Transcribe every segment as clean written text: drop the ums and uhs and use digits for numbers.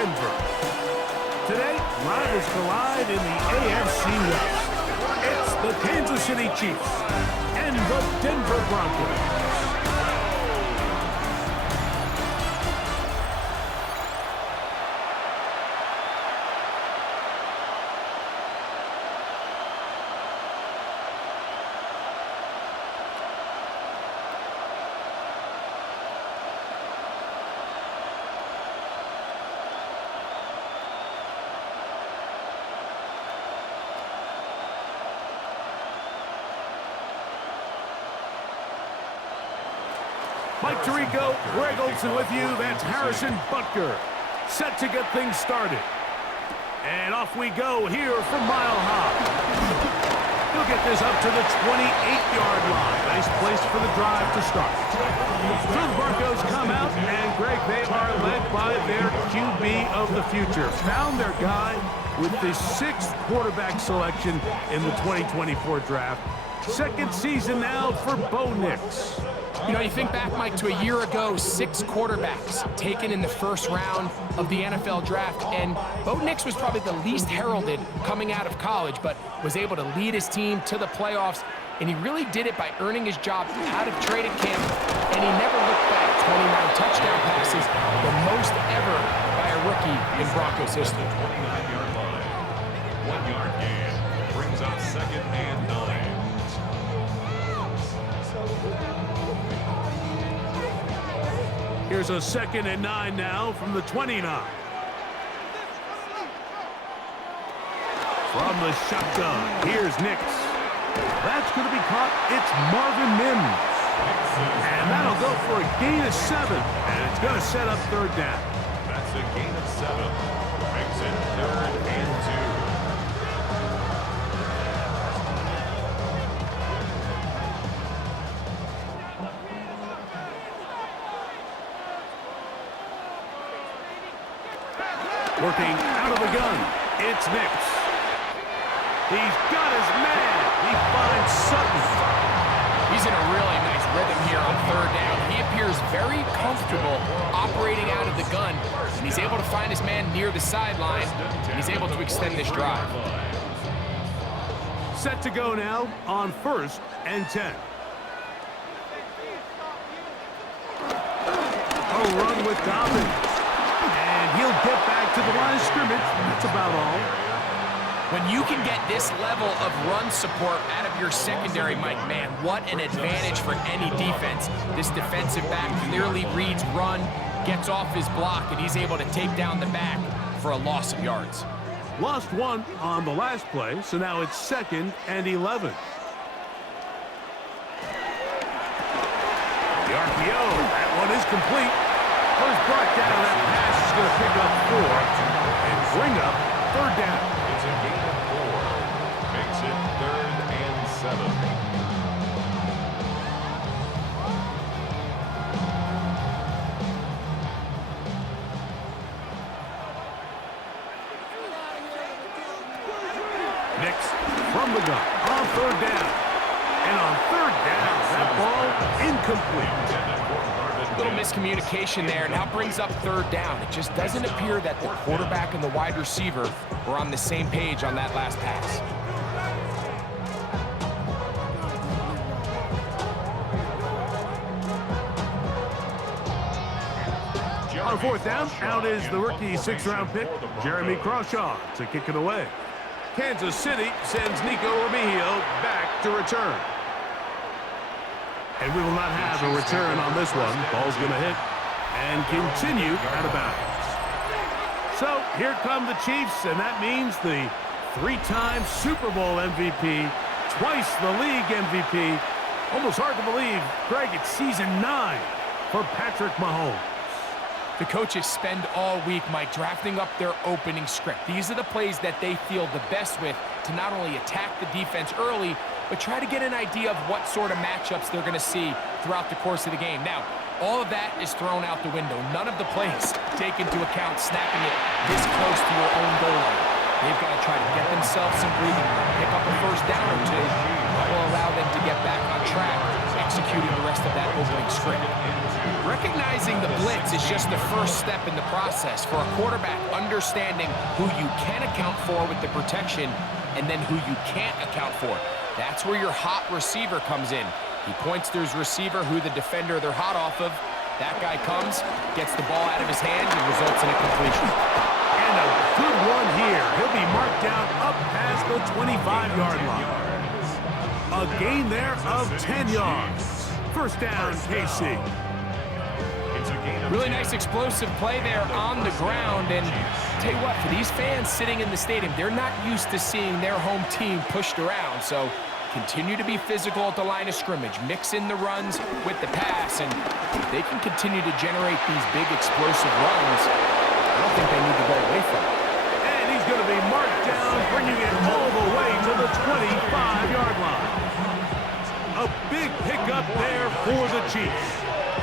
Denver. Today, rivals collide in the AFC West. It's the Kansas City Chiefs and the Denver Broncos. Mike Tirico, Greg Olsen with you. That's Harrison Butker, set to get things started. And off we go here from Mile High. He'll get this up to the 28-yard line. Nice place for the drive to start. So the Broncos come out, and Greg, they are led by their QB of the future. Found their guy with the 6th quarterback selection in the 2024 draft. Second season now for Bo Nix. You know, you think back, Mike, to a year ago, 6 quarterbacks taken in the first round of the NFL draft, and Bo Nix was probably the least heralded coming out of college, but was able to lead his team to the playoffs, and he really did it by earning his job out of training camp, and he never looked back. 29 touchdown passes, the most ever by a rookie in Broncos history. 29-yard line. 1-yard gain brings up 2nd and 9. Here's a 2nd and 9 now from the 29. From the shotgun, here's Nix. That's going to be caught. It's Marvin Mims. And that'll go for a gain of 7. And it's going to set up 3rd down. That's a gain of 7. Makes it 3rd and 2. Working out of the gun, it's Nix. He's got his man. He finds Sutton. He's in a really nice rhythm here on 3rd down. He appears very comfortable operating out of the gun, and he's able to find his man near the sideline, and he's able to extend this drive. Set to go now on 1st and 10. A run with Dobbins. And he'll get back to the line of scrimmage. That's about all. When you can get this level of run support out of your secondary, Mike, man, what an advantage for any defense. This defensive back clearly reads run, gets off his block, and he's able to take down the back for a loss of yards. Lost 1 on the last play, so now it's 2nd and 11. The RPO, that one is complete. Was brought down. That pass is going to pick up 4 and bring up 3rd down. It's a gain of 4. Makes it 3rd and 7. Nix from the gun on 3rd down. And on 3rd down, that ball incomplete. Little miscommunication there, and now brings up 3rd down. It just doesn't appear that the quarterback and the wide receiver were on the same page on that last pass. On 4th down, out is the rookie 6th-round pick, Jeremy Crawshaw, to kick it away. Kansas City sends Nico Remigio back to return. And we will not have a return on this one. Ball's going to hit and continue out of bounds. So here come the Chiefs, and that means the 3-time Super Bowl MVP, twice the league MVP. Almost hard to believe, Greg, it's season 9 for Patrick Mahomes. The coaches spend all week, Mike, drafting up their opening script. These are the plays that they feel the best with to not only attack the defense early, but try to get an idea of what sort of matchups they're going to see throughout the course of the game. Now, all of that is thrown out the window. None of the plays take into account snapping it this close to your own goal line. They've got to try to get themselves some breathing room, pick up a 1st down or 2 that will allow them to get back on track and executing the rest of that opening script. Recognizing the blitz is just the first step in the process for a quarterback, understanding who you can account for with the protection and then who you can't account for. That's where your hot receiver comes in. He points to his receiver, who the defender they're hot off of. That guy comes, gets the ball out of his hands, and results in a completion. And a good one here. He'll be marked down up past the 25-yard line. A gain there of 10 yards. First down, KC. Really nice explosive play there on the ground. And tell you what, for these fans sitting in the stadium, they're not used to seeing their home team pushed around. So continue to be physical at the line of scrimmage. Mix in the runs with the pass. And if they can continue to generate these big explosive runs, I don't think they need to go away from it. And he's going to be marked down, bringing it all the way to the 25-yard line. A big pickup there for the Chiefs.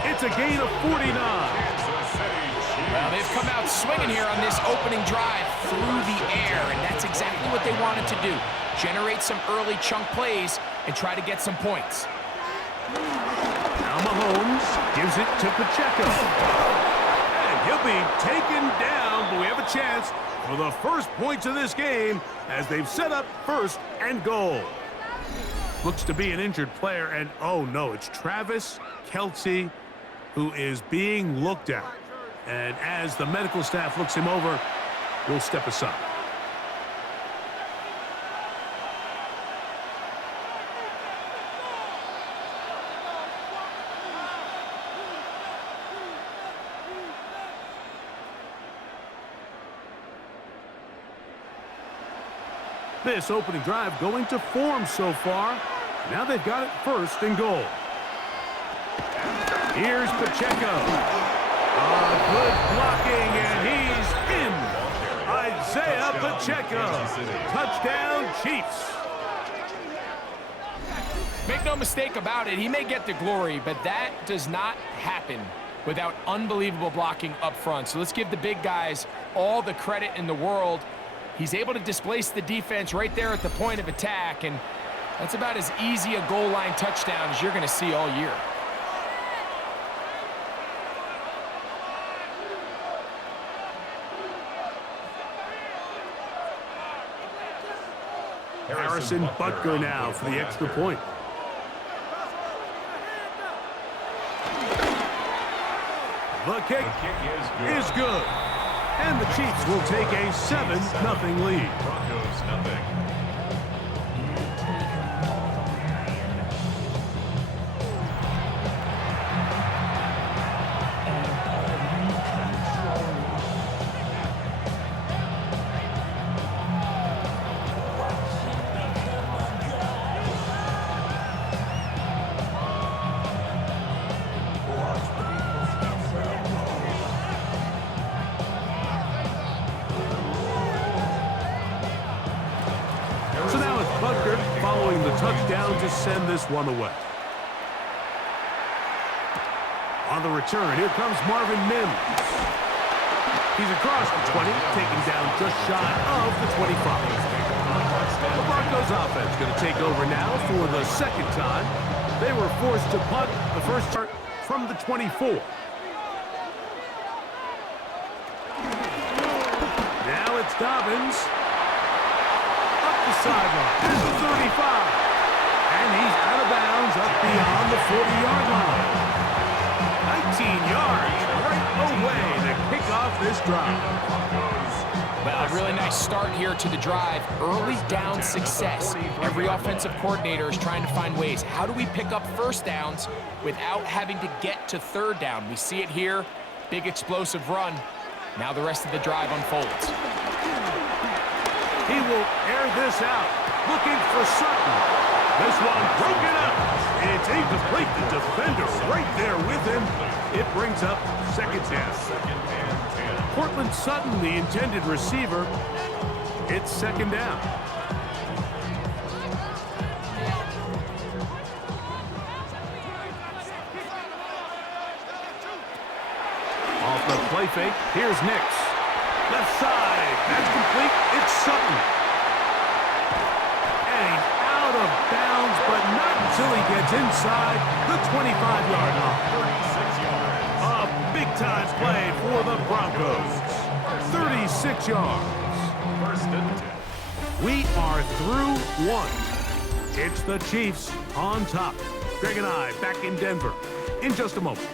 It's a gain of 49. Well, they've come out swinging here on this opening drive through the air, and that's exactly what they wanted to do. Generate some early chunk plays and try to get some points. Now Mahomes gives it to Pacheco. And he'll be taken down, but we have a chance for the first points of this game as they've set up first and goal. Looks to be an injured player, and oh no, it's Travis Kelce who is being looked at. And as the medical staff looks him over, we'll step aside. This opening drive going to form so far. Now they've got it first and goal. Here's Pacheco. Good blocking, and he's in. Isaiah Pacheco. Touchdown, Chiefs. Make no mistake about it, he may get the glory, but that does not happen without unbelievable blocking up front. So let's give the big guys all the credit in the world. He's able to displace the defense right there at the point of attack, and that's about as easy a goal line touchdown as you're going to see all year. Harrison Butker now for the extra point. The kick is good. And the Chiefs will take a 7-0 lead. Broncos, nothing. So now it's Butker following the touchdown to send this one away. On the return, here comes Marvin Mims. He's across the 20, taken down just shy of the 25. The Broncos offense going to take over now for the second time. They were forced to punt the first start from the 24. Now it's Dobbins. The sideline. This is 35. And he's out of bounds up beyond the 40-yard line. 19 yards right away to kick off this drive. Well, a really nice start here to the drive. Early down success. Every offensive coordinator is trying to find ways. How do we pick up first downs without having to get to third down? We see it here. Big explosive run. Now the rest of the drive unfolds. He will air this out, looking for Sutton. This one broken up. It's incomplete. The defender right there with him. It brings up second down. Cortland Sutton, the intended receiver. It's second down. Off the play fake, here's Nix. Left side, that's complete, it's Sutton. And he's out of bounds, but not until he gets inside the 25-yard line. 36 yards. A big-time play for the Broncos. 36 yards. First and 10. We are through one. It's the Chiefs on top. Greg and I back in Denver in just a moment.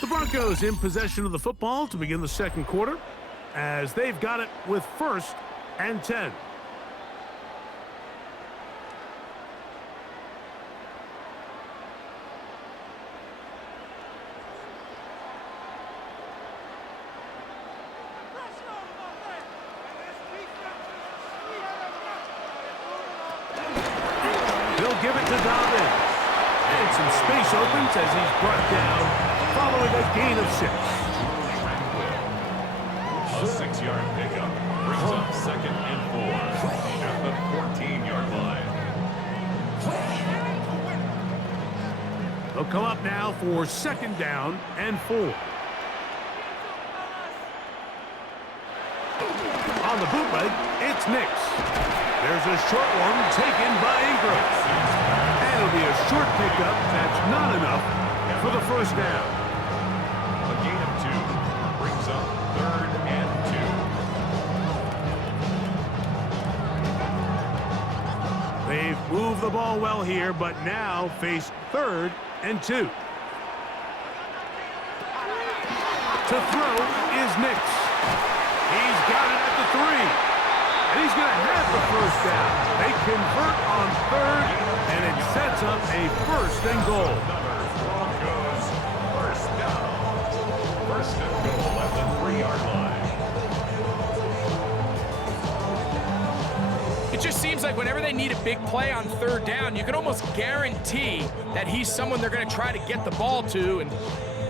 The Broncos in possession of the football to begin the second quarter as they've got it with 1st and 10. They'll give it to Dobbins. And some space opens as he's brought down following a gain of 6. A 6-yard pickup brings up 2nd and 4 at the 14-yard line. They'll come up now for 2nd down and 4. On the bootleg, it's Nix. There's a short one taken by Ingram. And it'll be a short pickup that's not enough for the 1st down. A gain of 2 brings up 3rd and 2. They've moved the ball well here, but now face 3rd and 2. To throw is Nix. He's got it at the 3. And he's going to have the 1st down. They convert on 3rd, and it sets up a 1st and goal. Broncos 1st down. 1st and goal at the 3-yard line. It just seems like whenever they need a big play on 3rd down, you can almost guarantee that he's someone they're going to try to get the ball to, and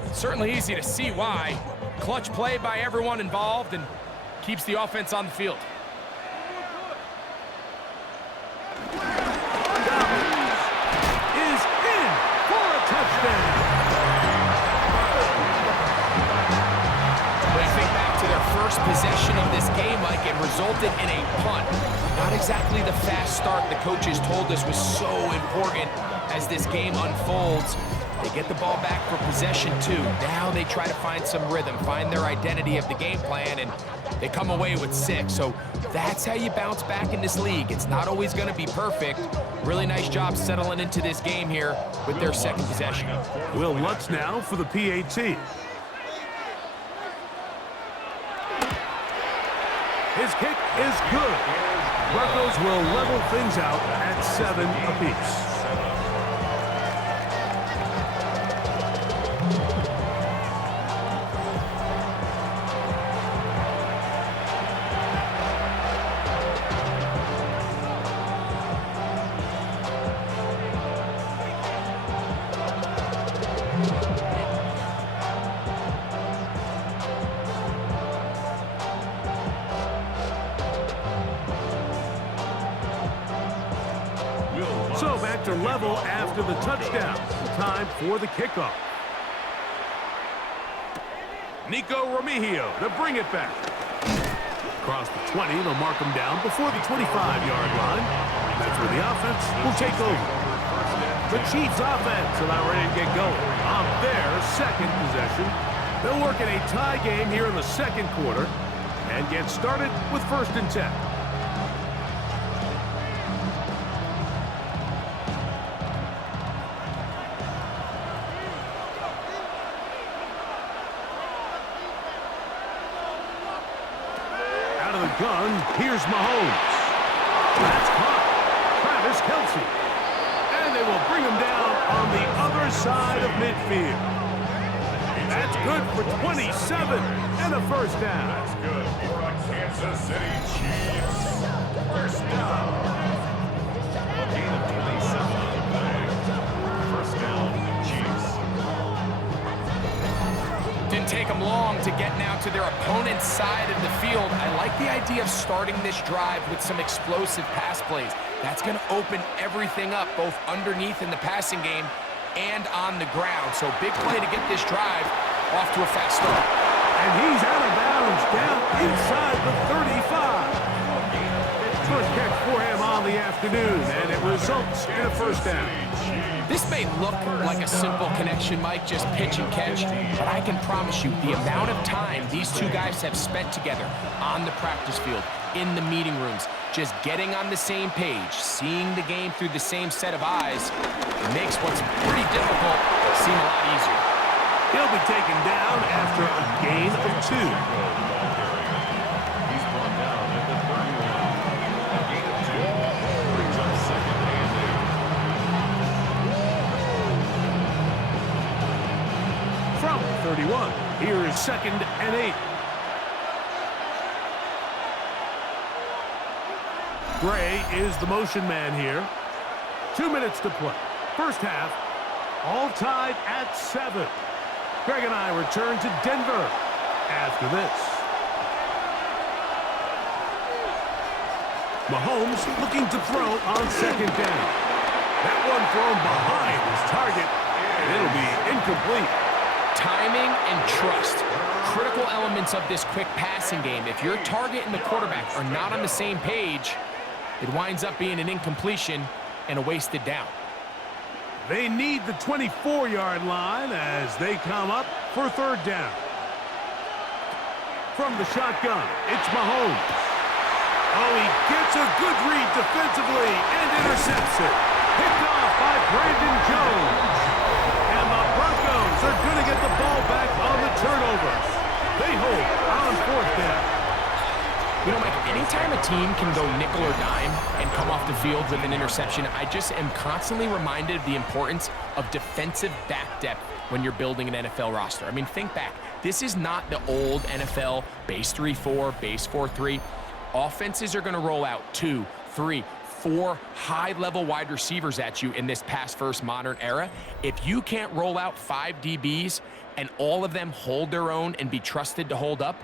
it's certainly easy to see why. Clutch play by everyone involved and keeps the offense on the field. First possession of this game, Mike, it resulted in a punt. Not exactly the fast start the coaches told us was so important as this game unfolds. They get the ball back for possession 2. Now they try to find some rhythm, find their identity of the game plan, and they come away with 6. So that's how you bounce back in this league. It's not always going to be perfect. Really nice job settling into this game here with their 2nd possession. Will Lutz now for the PAT. His kick is good. Broncos will level things out at 7 apiece. So back to level after the touchdown. Time for the kickoff. Nico Remigio to bring it back. Across the 20, they'll mark him down before the 25-yard line. That's where the offense will take over. The Chiefs offense about ready to get going on their 2nd possession. They'll work in a tie game here in the 2nd quarter and get started with 1st and 10. Gun, here's Mahomes. That's caught. Travis Kelce. And they will bring him down on the other side of midfield. That's good for 27 and a 1st down. That's good for the Kansas City Chiefs. 1st down. A gain of 27 on the play. 1st down, Chiefs. Didn't take them long to get now to their opponent's side of the field. I like the idea of starting this drive with some explosive pass plays. That's going to open everything up, both underneath in the passing game and on the ground. So big play to get this drive off to a fast start. And he's out of bounds, down inside the 35. First catch for him on the afternoon, and it results in a first down. This may look like a simple connection, Mike, just pitch and catch, but I can promise you the amount of time these two guys have spent together on the practice field, in the meeting rooms, just getting on the same page, seeing the game through the same set of eyes, makes what's pretty difficult seem a lot easier. He'll be taken down after a gain of 2. He's brought down at the 31. A gain of 2 brings up second and 8. From 31, here is second and 8. Gray is the motion man here. 2 minutes to play. First half, all tied at 7. Greg and I return to Denver after this. Mahomes looking to throw on second down. That one thrown behind his target, and it'll be incomplete. Timing and trust, critical elements of this quick passing game. If your target and the quarterback are not on the same page, it winds up being an incompletion and a wasted down. They need the 24-yard line as they come up for third down. From the shotgun, it's Mahomes. Oh, he gets a good read defensively and intercepts it. Picked off by Brandon Jones. And the Broncos are going to get the ball back on the turnover. They hold on fourth down. You know, Mike, anytime a team can go nickel or dime and come off the field with an interception, I just am constantly reminded of the importance of defensive back depth when you're building an NFL roster. I mean, think back. This is not the old NFL base 3-4, base 4-3. Offenses are going to roll out 2, 3, 4 high-level wide receivers at you in this pass-first modern era. If you can't roll out 5 DBs and all of them hold their own and be trusted to hold up,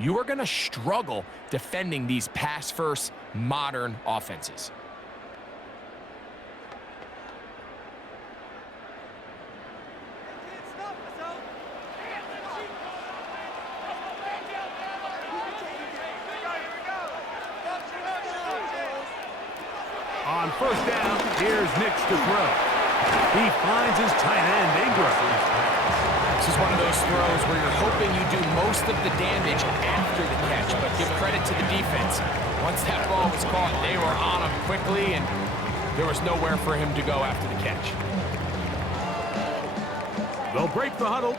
you are going to struggle defending these pass-first modern offenses. On first down, here's Nix to throw. He finds his tight end, Ingram. This is one of those throws where you're hoping you do most of the damage after the catch, but give credit to the defense. Once that ball was caught, they were on him quickly, and there was nowhere for him to go after the catch. They'll break the huddle.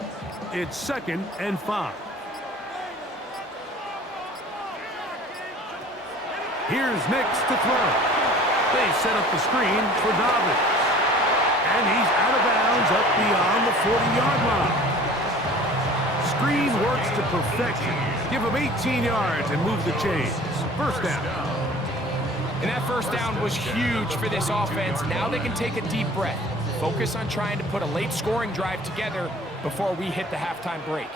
It's second and 5. Here's Nix to throw. They set up the screen for Dobbins. And he's out of bounds up beyond the 40-yard line. Screen works to perfection. Give him 18 yards and move the chains. First down. And that first down was huge for this offense. Now they can take a deep breath. Focus on trying to put a late scoring drive together before we hit the halftime break.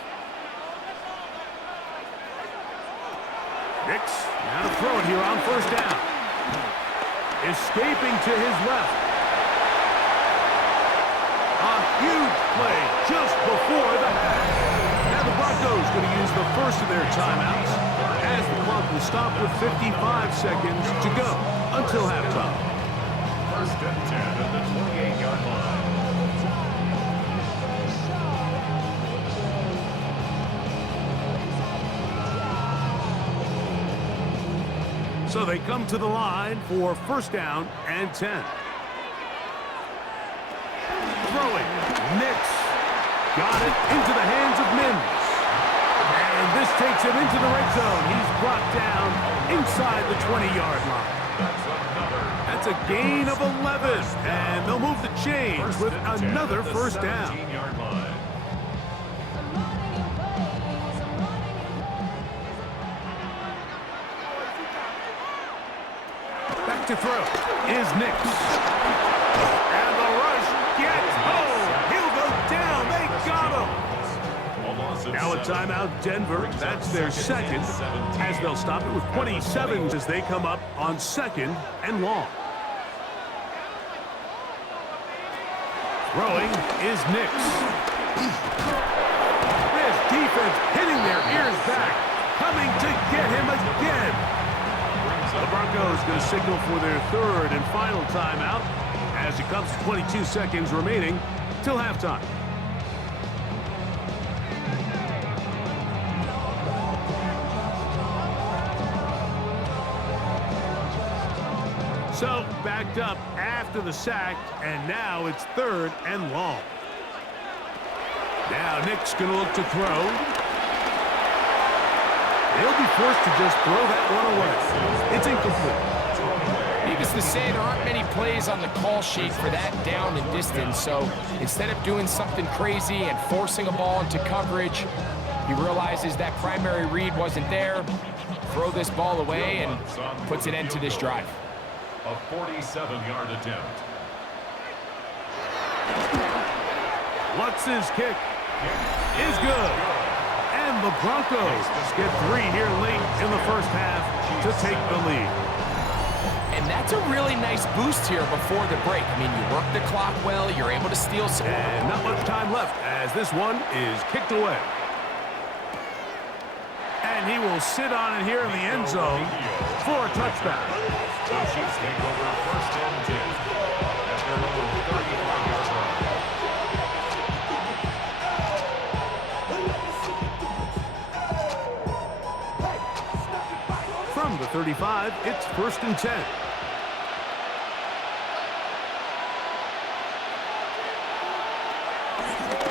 Nix now to throw it here on first down. Escaping to his left. A huge play just before the half. Now the Broncos going to use the first of their timeouts as the clock will stop with 55 seconds to go until halftime. First and 10 at the 28-yard line. So they come to the line for first down and 10. Throwing, Nix. Got it into the hands of Mims. And this takes him into the red zone. He's brought down inside the 20-yard line. That's a gain of 11. And they'll move the chains with another first down. Back to throw is Nix. And the rush gets home. He'll go down. They got him. Now a timeout, Denver. That's their second, as they'll stop it with 27 as they come up on 2nd and long. Throwing is Nix. This defense hitting their ears back, coming to get him again. The Broncos going to signal for their 3rd and final timeout as it comes to 22 seconds remaining till halftime. So, backed up after the sack, and now it's 3rd and long. Now Nick's going to look to throw. He'll be forced to just throw that one away. It's incomplete. Needless to say, there aren't many plays on the call sheet for that down and distance, so instead of doing something crazy and forcing a ball into coverage, he realizes that primary read wasn't there, throw this ball away, and puts an end to this drive. A 47-yard attempt. Lutz's kick is good. And the Broncos get 3 here late in the first half to take the lead. And that's a really nice boost here before the break. I mean, you work the clock well, you're able to steal some. And not much time left as this one is kicked away. And he will sit on it here in the end zone for a touchback. The Chiefs take over 1st and 10 at their own 35-yard line. From the 35, it's 1st and 10.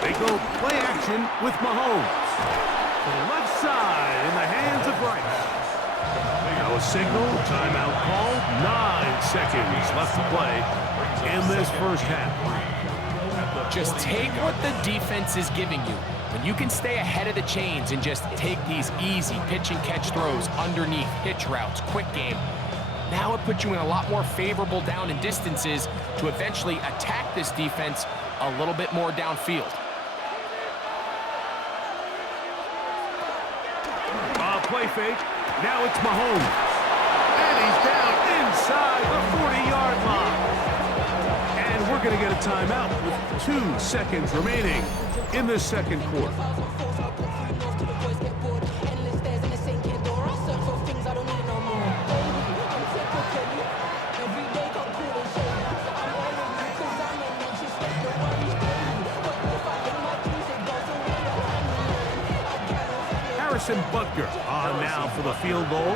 They go play action with Mahomes. To the left side in the hands of Bryce. Now a signal, timeout called. 9 seconds left to play in this first half. Just take what the defense is giving you. When you can stay ahead of the chains and just take these easy pitch and catch throws underneath, hitch routes, quick game, now it puts you in a lot more favorable down and distances to eventually attack this defense a little bit more downfield. Play fake. Now it's Mahomes. And he's down inside the 40-yard line. And we're going to get a timeout with 2 seconds remaining in this second quarter. Harrison Butker on now for the field goal.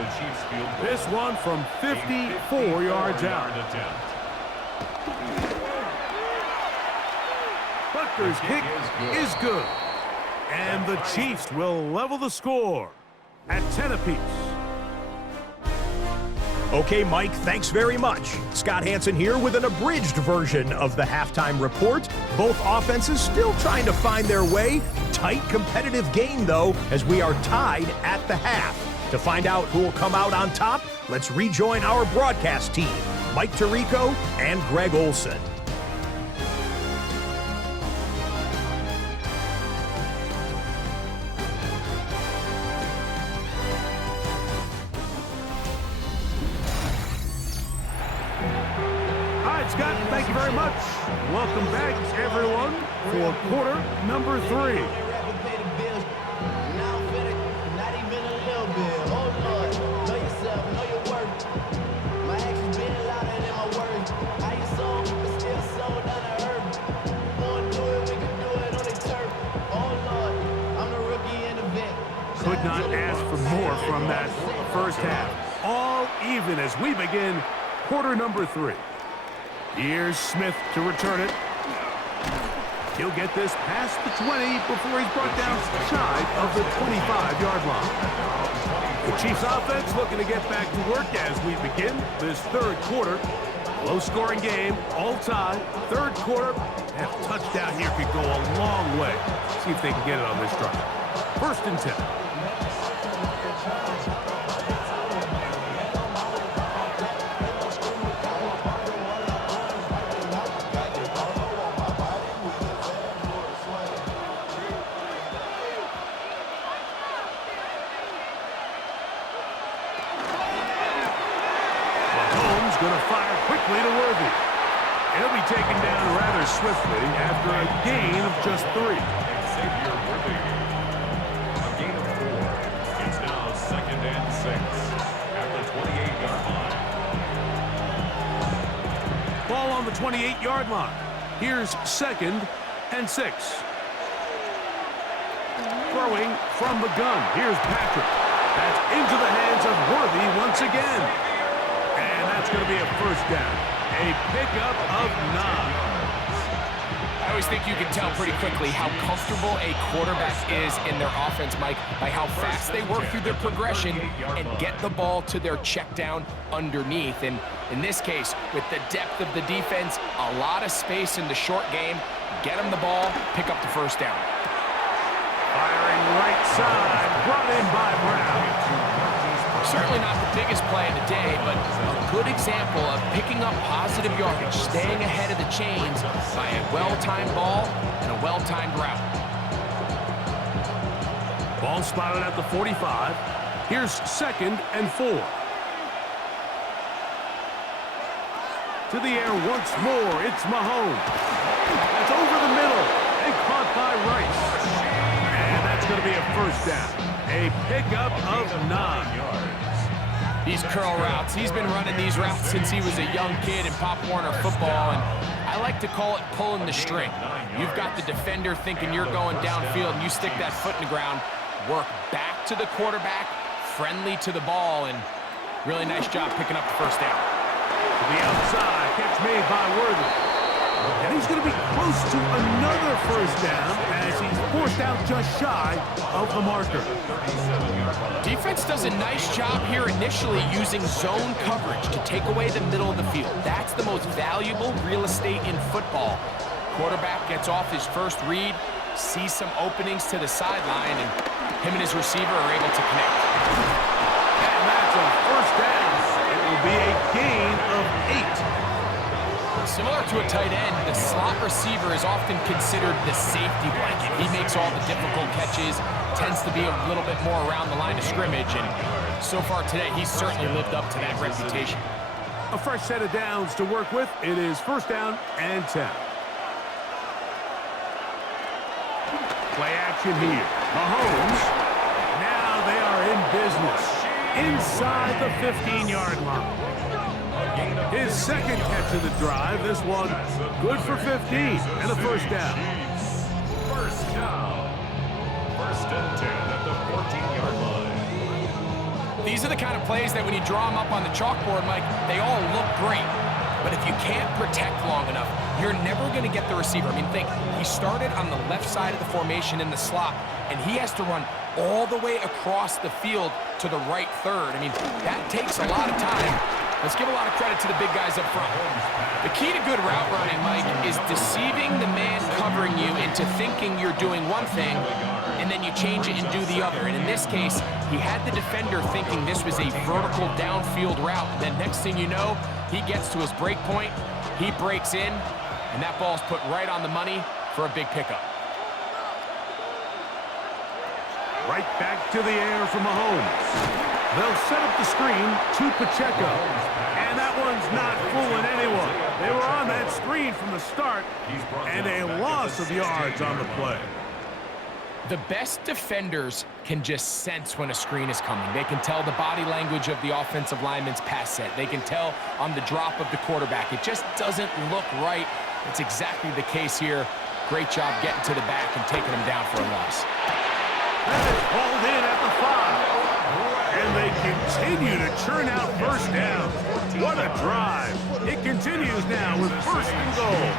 This one from 54 yards out. Butker's kick is good. And the Chiefs will level the score at 10 apiece. Okay, Mike, thanks very much. Scott Hansen here with an abridged version of the halftime report. Both offenses still trying to find their way. Tight, competitive game, though, as we are tied at the half. To find out who will come out on top, let's rejoin our broadcast team, Mike Tirico and Greg Olson. Scott, thank you very much. Welcome back, everyone, for quarter number 3. Could not ask for more from that first half. All even as we begin quarter number 3. Here's Smith to return it. He'll get this past the 20 before he's brought down shy of the 25-yard line. The Chiefs offense looking to get back to work as we begin this third quarter. Low-scoring game, all tied. Third quarter, that touchdown here could go a long way. See if they can get it on this drive. 1st and 10. He's going to fire quickly to Worthy. He'll be taken down rather swiftly after a gain of just 3. Xavier Worthy. A gain of 4. It's now 2nd and 6 at the 28-yard line. Ball on the 28-yard line. Here's 2nd and 6. Throwing from the gun. Here's Patrick. That's into the hands of Worthy once again. And that's going to be a first down. A pickup of 9. I always think you can tell pretty quickly how comfortable a quarterback is in their offense, Mike, by how fast they work through their progression and get the ball to their check down underneath. And in this case, with the depth of the defense, a lot of space in the short game, get them the ball, pick up the first down. Firing right side, brought in by Brown. Certainly not the biggest play of the day, but a good example of picking up positive yardage, staying ahead of the chains by a well-timed ball and a well-timed route. Ball spotted at the 45. Here's 2nd and 4. To the air once more, it's Mahomes. It's over the middle and caught by Rice. And that's going to be a first down. A pickup of 9 yards. These curl routes, he's been running these routes since he was a young kid in Pop Warner football, and I like to call it pulling the string. You've got the defender thinking you're going downfield, and you stick that foot in the ground, work back to the quarterback, friendly to the ball, and really nice job picking up the first down. To the outside, catch made by Worthy. And he's going to be close to another first down as he's forced out just shy of the marker. Defense does a nice job here initially using zone coverage to take away the middle of the field. That's the most valuable real estate in football. Quarterback gets off his first read, sees some openings to the sideline, and him and his receiver are able to connect. And that's a first down. It will be a gain of 8. Similar to a tight end, the slot receiver is often considered the safety blanket. He makes all the difficult catches, tends to be a little bit more around the line of scrimmage, and so far today, he's certainly lived up to that reputation. A fresh set of downs to work with. It is first down and 10. Play action here. Mahomes. Now they are in business. Inside the 15-yard line. His 2nd catch of the drive. This one good for 15 and a first down. First down. 1st and 10 at the 14-yard line. These are the kind of plays that when you draw them up on the chalkboard, Mike, they all look great. But if you can't protect long enough, you're never going to get the receiver. I mean, think, he started on the left side of the formation in the slot, and he has to run all the way across the field to the right third. I mean, that takes a lot of time. Let's give a lot of credit to the big guys up front. The key to good route running, Mike, is deceiving the man covering you into thinking you're doing one thing, and then you change it and do the other. And in this case, he had the defender thinking this was a vertical downfield route. And then next thing you know, he gets to his break point, he breaks in, and that ball's put right on the money for a big pickup. Right back to the air from Mahomes. They'll set up the screen to Pacheco. And that one's not fooling anyone. They were on that screen from the start, and a loss of yards on the play. The best defenders can just sense when a screen is coming. They can tell the body language of the offensive lineman's pass set. They can tell on the drop of the quarterback. It just doesn't look right. It's exactly the case here. Great job getting to the back and taking him down for a loss. That is hauled in at the 5. And they continue to churn out first down. What a drive. It continues now with 1st and goal.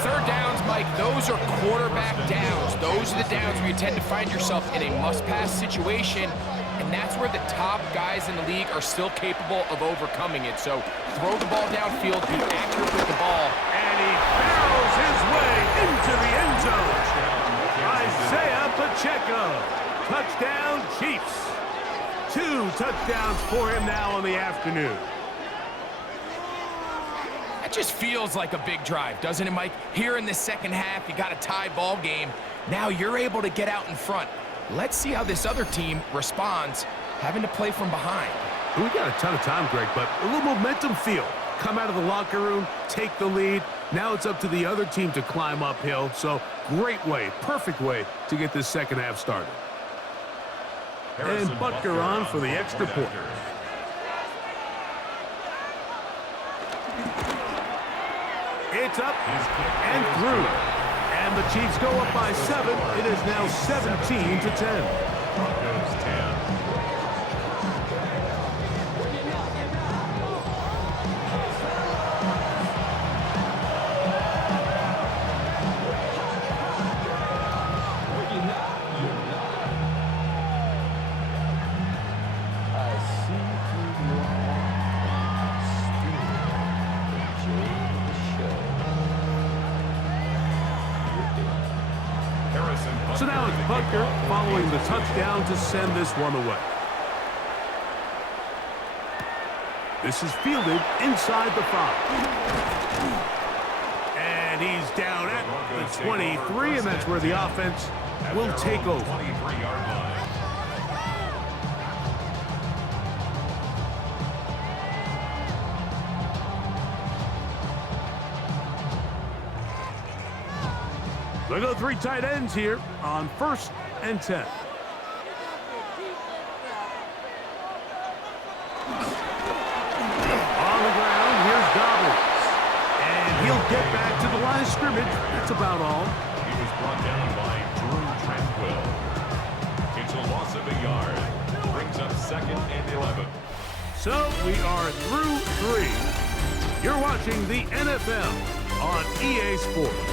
3rd downs, Mike, those are quarterback downs. Those are the downs where you tend to find yourself in a must-pass situation, and that's where the top guys in the league are still capable of overcoming it. So throw the ball downfield, be accurate with the ball. And he barrels his way into the end zone. Isaiah Pacheco. Touchdown, Chiefs. 2 touchdowns for him now on the afternoon. That just feels like a big drive, doesn't it, Mike? Here in the second half, you got a tie ball game. Now you're able to get out in front. Let's see how this other team responds, having to play from behind. We got a ton of time, Greg, but a little momentum feel. Come out of the locker room, take the lead. Now it's up to the other team to climb uphill. So great way, perfect way to get this second half started. And Butker on for the extra point. It's up and through. And the Chiefs go up by 7. It is now 17-10. Broncos 10. So now it's Butker following the touchdown to send this one away. This is fielded inside the 5. And he's down at the 23, and that's where the offense will take over. 23-yard line. They go 3 tight ends here on 1st and 10. On the ground, here's Dobbins. And he'll get back to the line of scrimmage. That's about all. He was brought down by Drew Tranquill. It's a loss of a yard. Brings up 2nd and 11. So we are through 3. You're watching the NFL on EA Sports.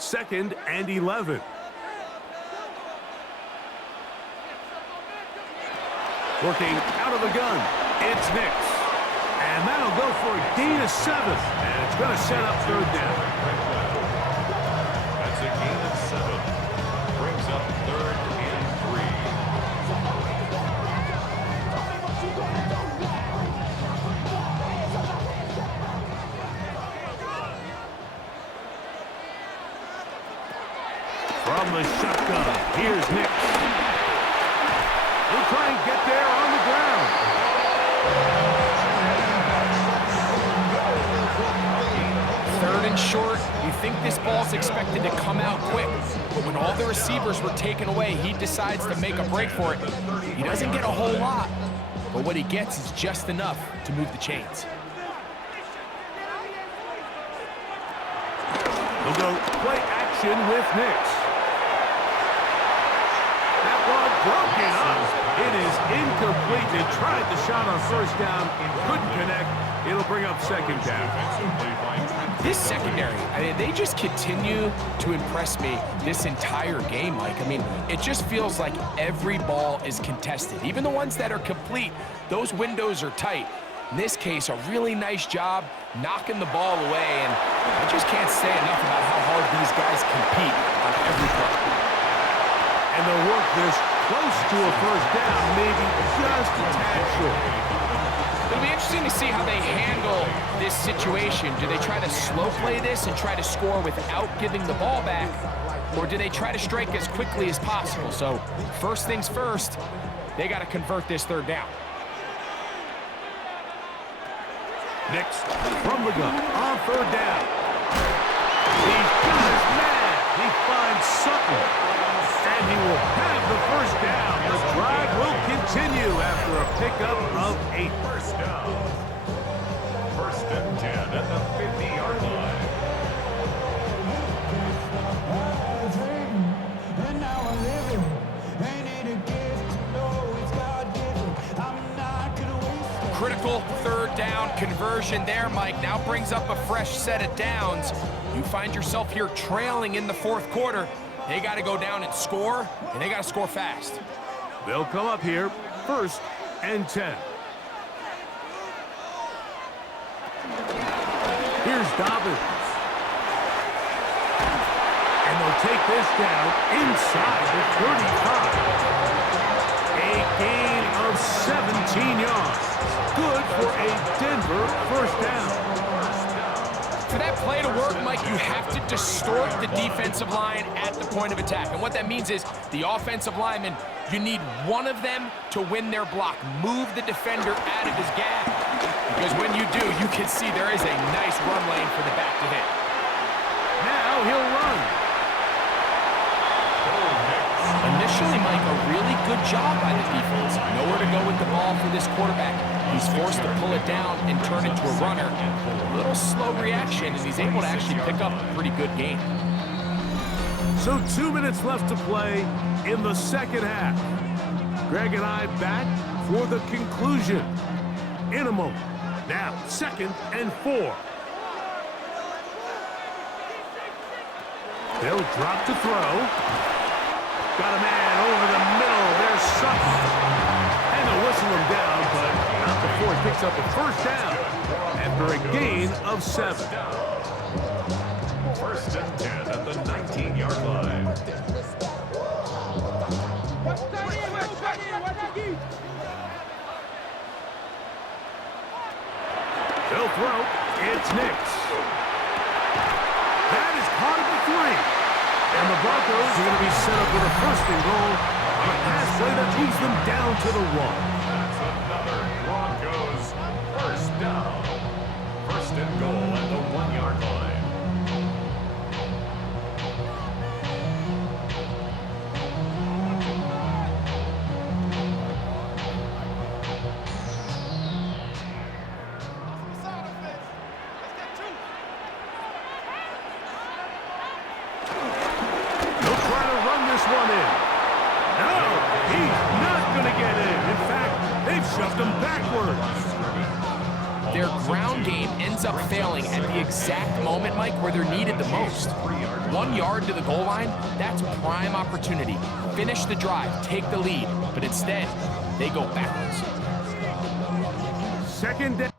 Second and 11. Working out of the gun, it's Nix. And that'll go for a gain of 7. And it's going to set up 3rd down. That's a gain of 7. Brings up 3rd and 3. From the shotgun, here's Nix. He'll try and get there on the ground. Third and short. You think this ball's expected to come out quick, but when all the receivers were taken away, he decides to make a break for it. He doesn't get a whole lot, but what he gets is just enough to move the chains. He'll go play action with Nix. That one broken up. It is incomplete. They tried the shot on 1st down, couldn't connect. It'll bring up 2nd down. This secondary, I mean, they just continue to impress me this entire game, Mike. I mean, it just feels like every ball is contested. Even the ones that are complete, those windows are tight. In this case, a really nice job knocking the ball away, and I just can't say enough about how hard these guys compete on every play. And they'll work this close to a 1st down, maybe just a tad short. It'll be interesting to see how they handle this situation. Do they try to slow play this and try to score without giving the ball back, or do they try to strike as quickly as possible? So first things first, they got to convert this 3rd down. Nix from the gun on 3rd down. He's got his man. He finds Sutton. And he will have the 1st down. The drive will continue after a pickup of 8. 1st down. 1st and 10 at the 50-yard line. Critical 3rd down conversion there, Mike. Now brings up a fresh set of downs. You find yourself here trailing in the 4th quarter. They got to go down and score, and they got to score fast. They'll come up here, 1st and 10. Here's Dobbins. And they'll take this down inside the 35. A gain of 17 yards. Good for a Denver 1st down. For that play to work, Mike, you have to distort the defensive line at the point of attack. And what that means is the offensive lineman, you need one of them to win their block. Move the defender out of his gap. Because when you do, you can see there is a nice run lane for the back to hit. Now he'll run. Initially, Mike, a really good job by the defense. Nowhere to go with the ball for this quarterback. He's forced to pull it down and turn into a runner. A little slow reaction, and he's able to actually pick up a pretty good gain. So 2 minutes left to play in the 2nd half. Greg and I back for the conclusion in a moment. Now, 2nd and 4. They'll drop to throw. Got a man over the middle. There's Sutton. And they'll whistle him down, but not before he picks up a 1st down after a gain of 7. 1st and 10 at the 19-yard line. They'll throw. It's Nix. That is caught at the 3. And the Broncos are going to be set up with a 1st and goal on a pass play that moves them down to the 1. That's another Broncos 1st down. 1st and goal at the 1-yard line. One in. No, he's not going to get in. In fact, they've shoved him backwards. Their ground game ends up failing at the exact moment, Mike, where they're needed the most. 1 yard to the goal line, that's prime opportunity. Finish the drive, take the lead, but instead, they go backwards. 2nd down.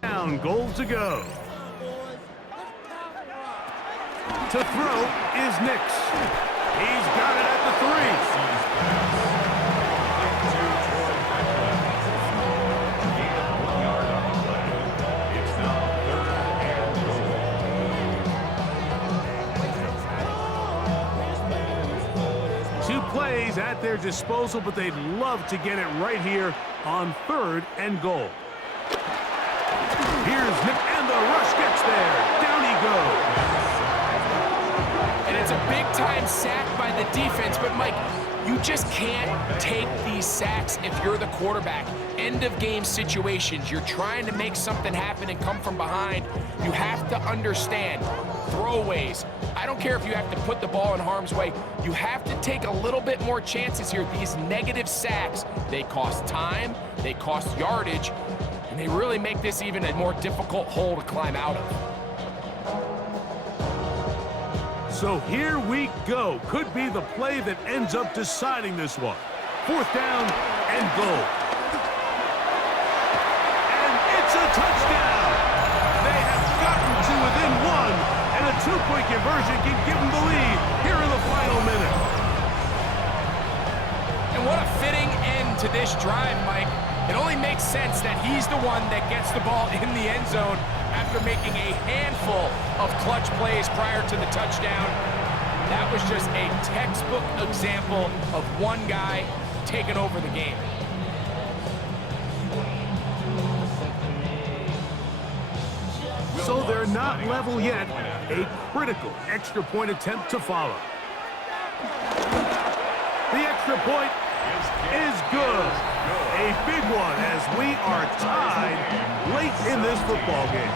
Down, goal to go. To throw is Nix. He's got it at the 3. 2 plays at their disposal, but they'd love to get it right here on 3rd and goal. Here's Nick, and the rush gets there. Down he goes. And it's a big-time sack by the defense, but Mike, you just can't take these sacks if you're the quarterback. End-of-game situations, you're trying to make something happen and come from behind. You have to understand throwaways. I don't care if you have to put the ball in harm's way. You have to take a little bit more chances here. These negative sacks, they cost time, they cost yardage, and they really make this even a more difficult hole to climb out of. So here we go. Could be the play that ends up deciding this one. 4th down and goal. And it's a touchdown. They have gotten to within 1, and a 2-point conversion can give them the lead here in the final minute. And what a fitting end to this drive, Mike. It only makes sense that he's the one that gets the ball in the end zone after making a handful of clutch plays prior to the touchdown. That was just a textbook example of one guy taking over the game. So they're not level yet. A critical extra point attempt to follow. The extra point is good. A big one as we are tied late in this football game.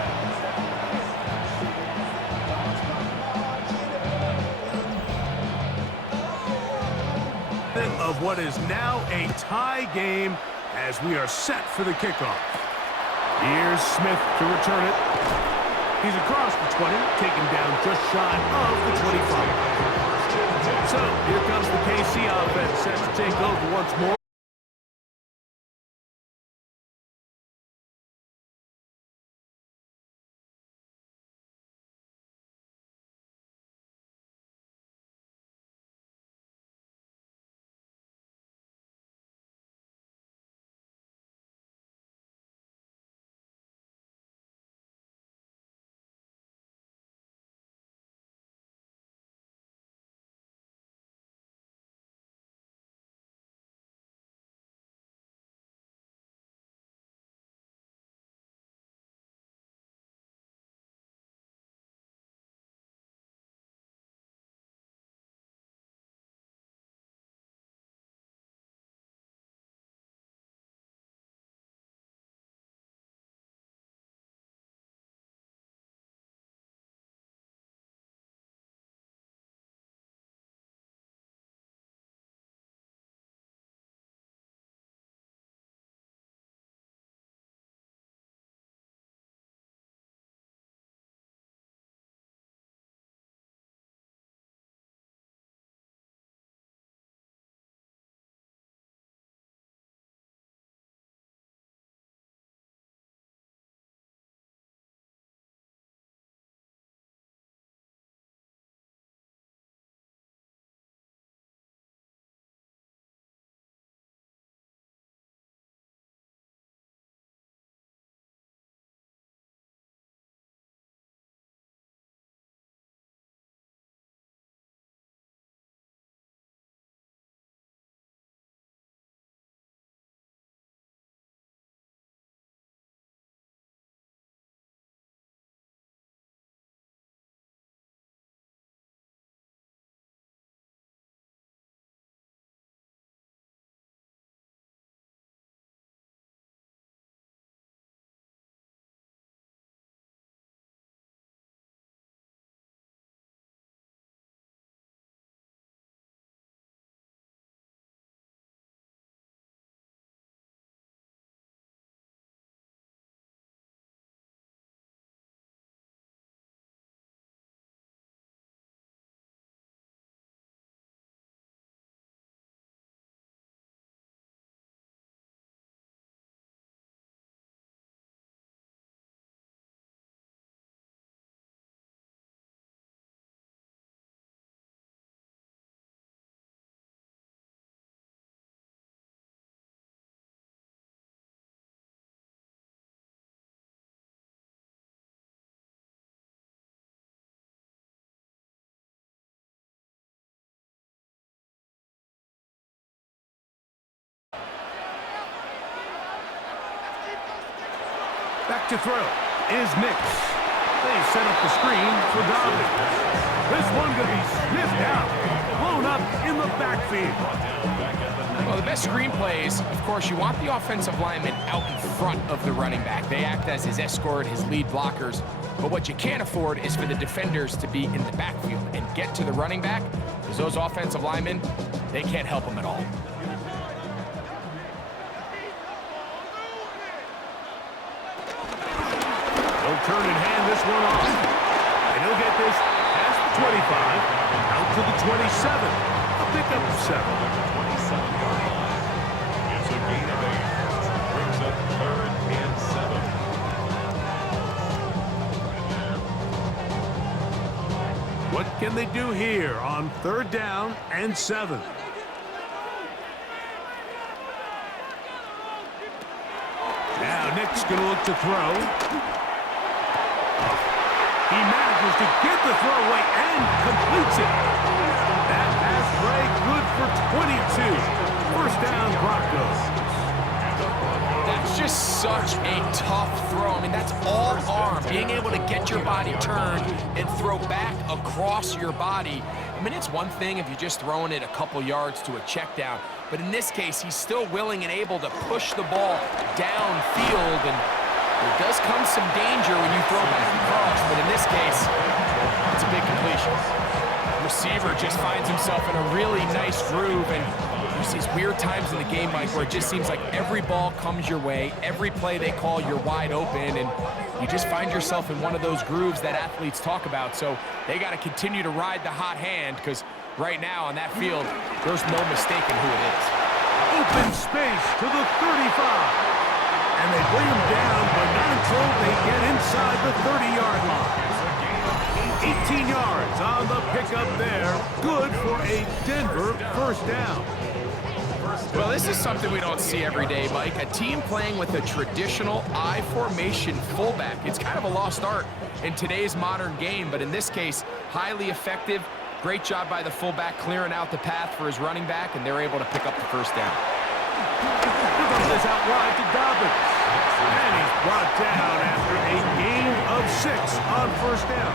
Of what is now a tie game as we are set for the kickoff. Here's Smith to return it. He's across the 20, taken down just shy of the 25. So here comes the KC offense set to take over once more. Back to throw is Nix. They set up the screen for Dobbins. This one going to be sniffed out, blown up in the backfield. Well, the best screen plays, of course, you want the offensive lineman out in front of the running back. They act as his escort, his lead blockers. But what you can't afford is for the defenders to be in the backfield and get to the running back, because those offensive linemen, they can't help him at all. He'll turn and hand this one off. And he'll get this past the 25, out to the 27. A pickup of 7. 27-yard line. It's a gain of 8. Brings up 3rd and 7. What can they do here on 3rd down and 7? Now Nick's going to look to throw. He manages to get the throw away and completes it. That pass play good for 22. First down, Broncos. That's just such a tough throw. I mean, that's all arm. Being able to get your body turned and throw back across your body. I mean, it's one thing if you're just throwing it a couple yards to a check down. But in this case, he's still willing and able to push the ball downfield. And there does come some danger when you throw back across. But in this case, it's a big completion. The receiver just finds himself in a really nice groove. And there's these weird times in the game, Mike, where it just seems like every ball comes your way. Every play they call, you're wide open. And you just find yourself in one of those grooves that athletes talk about. So they got to continue to ride the hot hand, because right now on that field, there's no mistaking who it is. Open space to the 35. And they bring him down, but not until they get inside the 30-yard line. 18 yards on the pickup there. Good for a Denver first down. Well, this is something we don't see every day, Mike. A team playing with a traditional I formation fullback. It's kind of a lost art in today's modern game, but in this case, highly effective. Great job by the fullback clearing out the path for his running back, and they're able to pick up the first down. This out wide to Dobbins. And he's brought down after a gain of 6 on first down.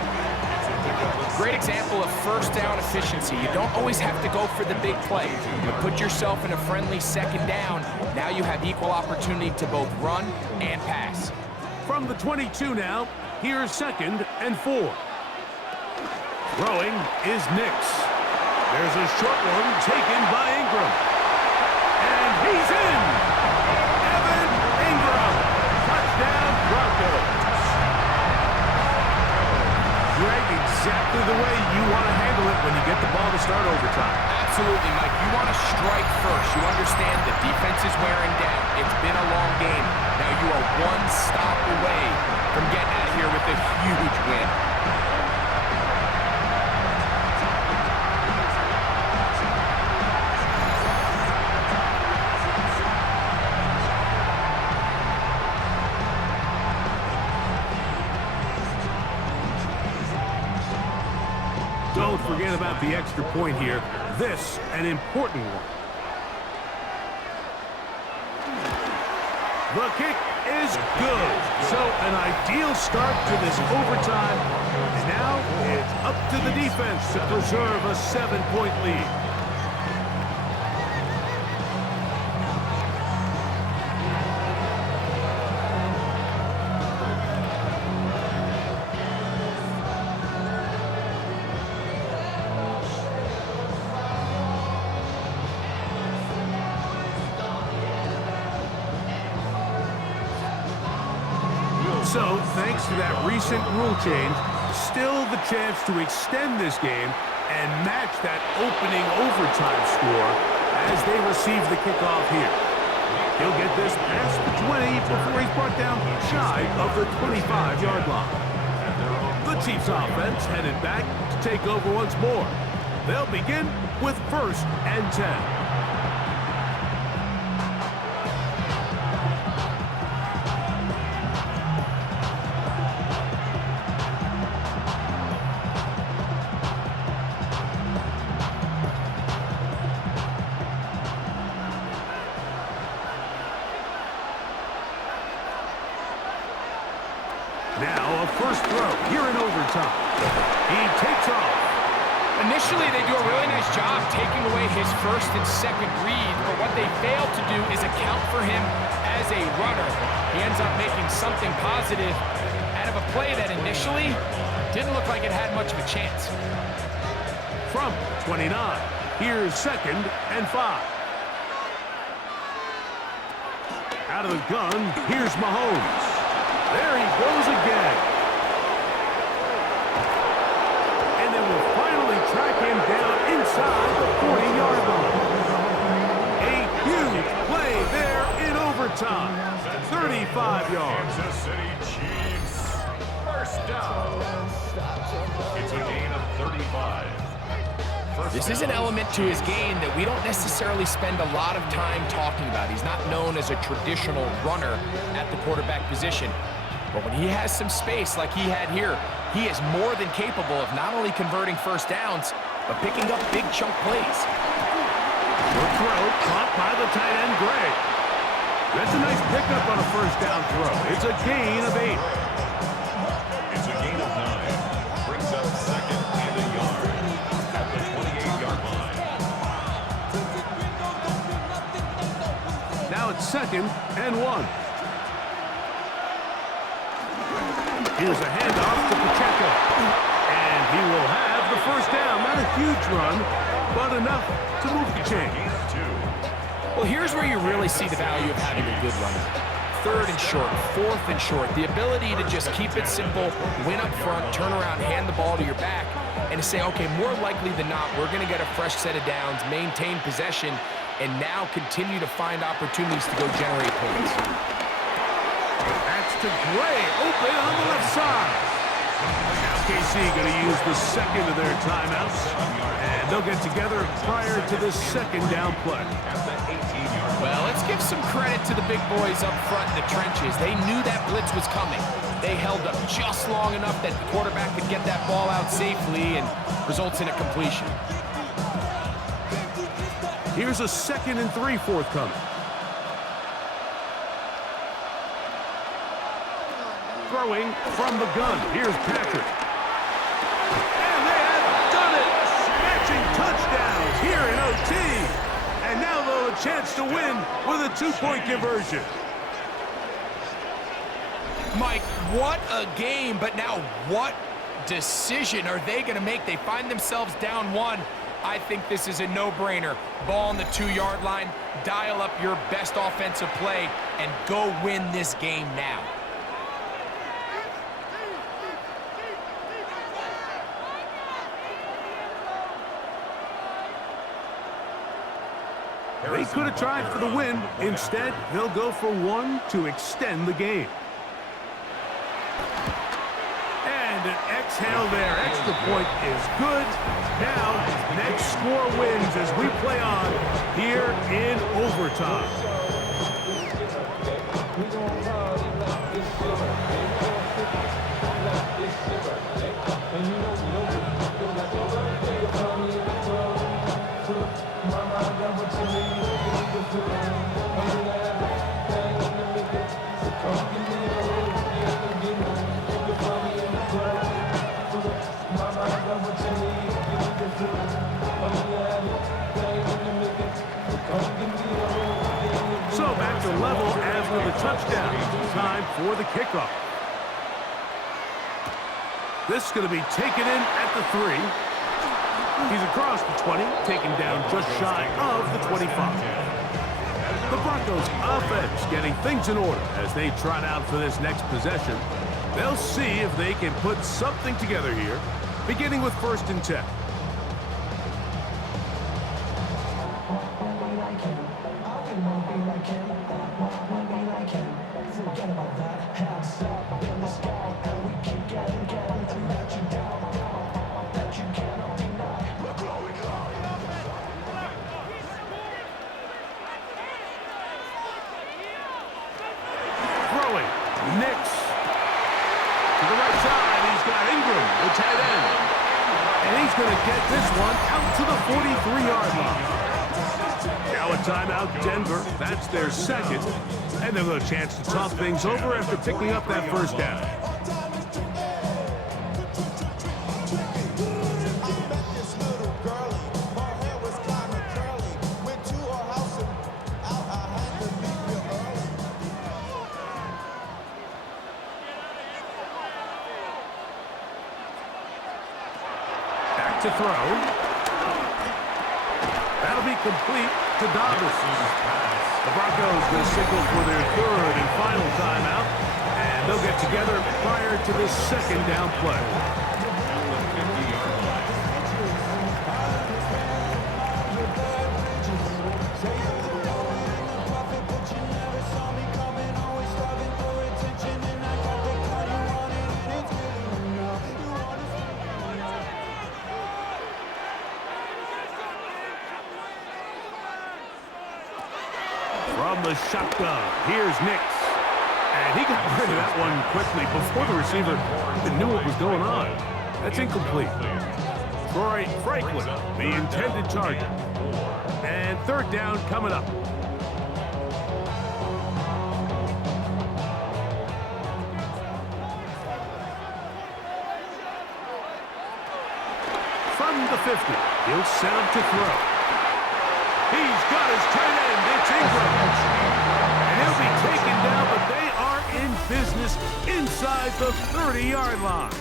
Great example of first down efficiency. You don't always have to go for the big play, but put yourself in a friendly second down. Now you have equal opportunity to both run and pass. From the 22 now, here's 2nd and 4. Throwing is Nix. There's a short one taken by Ingram. And he's in! Evan Ingram! Touchdown, Broncos! Greg, exactly the way you want to handle it when you get the ball to start overtime. Absolutely, Mike. You want to strike first. You understand the defense is wearing down. It's been a long game. Now you are one stop away from getting out of here with a huge win. Don't forget about the extra point here. This, an important one. The kick is good. So an ideal start to this overtime. And now it's up to the defense to preserve a 7-point lead. So, thanks to that recent rule change, still the chance to extend this game and match that opening overtime score as they receive the kickoff here. He'll get this past the 20 before he's brought down shy of the 25-yard line. The Chiefs offense headed back to take over once more. They'll begin with 1st and 10. Now a first throw here in overtime. He takes off. Initially, they do a really nice job taking away his first and second read, but what they fail to do is account for him as a runner. He ends up making something positive out of a play that initially didn't look like it had much of a chance. From 29, here's 2nd and 5. Out of the gun, here's Mahomes. There he goes again. And they will finally track him down inside the 40-yard line. A huge play there in overtime. 35 yards. Kansas City Chiefs. First down. It's a gain of 35. This is an element to his game that we don't necessarily spend a lot of time talking about. He's not known as a traditional runner at the quarterback position. But when he has some space like he had here, he is more than capable of not only converting first downs, but picking up big chunk plays. Good throw, caught by the tight end, Gray. That's a nice pickup on a first down throw. It's a gain of 8. It's a gain of 9. Brings up 2nd and a yard at the 28-yard line. Now it's 2nd and 1. Here's a handoff to Pacheco. And he will have the first down. Not a huge run, but enough to move the chains. Well, here's where you really see the value of having a good runner. 3rd and short, 4th and short. The ability to just keep it simple, win up front, turn around, hand the ball to your back, and to say, okay, more likely than not, we're going to get a fresh set of downs, maintain possession, and now continue to find opportunities to go generate points. That's to Gray, open on the left side. Now KC going to use the second of their timeouts, and they'll get together prior to the second down play. Well, let's give some credit to the big boys up front in the trenches. They knew that blitz was coming. They held up just long enough that the quarterback could get that ball out safely and results in a completion. Here's a 2nd and 3 forthcoming. Throwing from the gun. Here's Patrick. And they have done it! Matching touchdowns here in OT. And now they'll have a chance to win with a 2-point conversion. Mike, what a game, but now what decision are they going to make? They find themselves down 1. I think this is a no-brainer. Ball on the 2-yard line, dial up your best offensive play, and go win this game now. They could have tried for the win. Instead, they'll go for 1 to extend the game. And an exhale there. Extra point is good. Now, next score wins as we play on here in overtime. So back to level after the touchdown. Time for the kickoff. This is going to be taken in at the 3. He's across the 20, taken down just shy of the 25. The Broncos offense getting things in order as they trot out for this next possession. They'll see if they can put something together here, beginning with 1st and 10. He's going to get this one out to the 43-yard line. Now a timeout, Denver. That's their 2nd. And they'll have a chance to talk things over after picking up that first down. to throw. That'll be complete to Dobbins. The Broncos will signal for their third and final timeout, and they'll get together prior to this second down play. From the shotgun, here's Nix. And he got rid of that one quickly before the receiver even knew what was going on. That's incomplete. Troy Franklin, the intended target. And third down coming up. From the 50, he'll set up to throw. He's got his tight end. It's Ingram. And he'll be taken down, but they are in business inside the 30-yard line.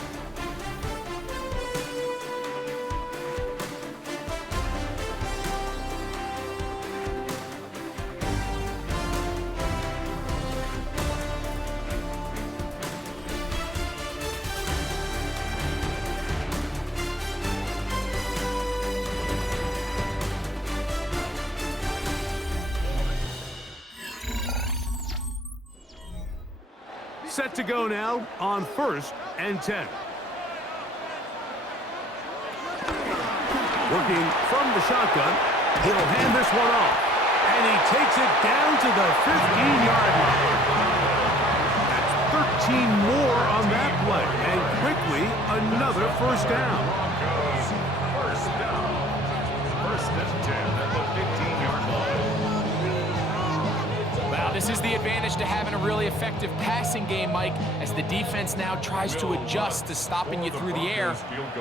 Set to go now on 1st and 10. Working from the shotgun, he'll hand this one off. And he takes it down to the 15-yard line. That's 13 more on that play. And quickly, another first down. First down. 1st and 10 at the 15-yard line. Well, this is the advantage to having a really effective passing game, Mike, as the defense now tries to adjust to stopping you through the air.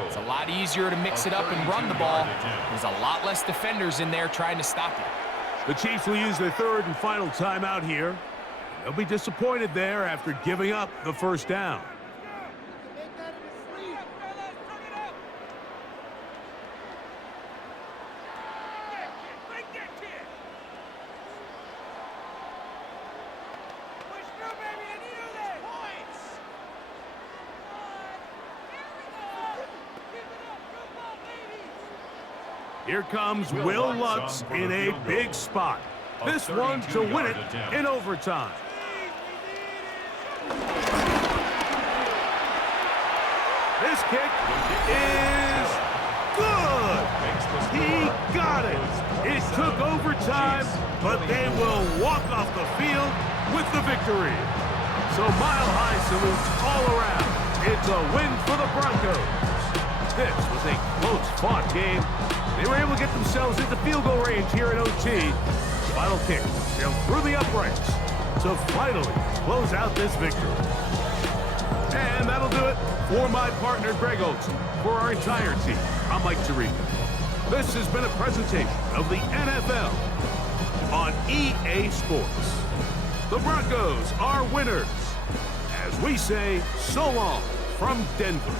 It's a lot easier to mix it up and run the ball. There's a lot less defenders in there trying to stop you. The Chiefs will use their third and final timeout here. They'll be disappointed there after giving up the first down. Here comes Will Lutz in a big spot. This one to win it in overtime. This kick is good. He got it. It took overtime, but they will walk off the field with the victory. So mile-high salutes all around. It's a win for the Broncos. This was a close-fought game. They were able to get themselves into field goal range here at OT. Final kick sailed through the uprights to finally close out this victory. And that'll do it for my partner, Greg Olson. For our entire team, I'm Mike Tirico. This has been a presentation of the NFL on EA Sports. The Broncos are winners. As we say, so long from Denver.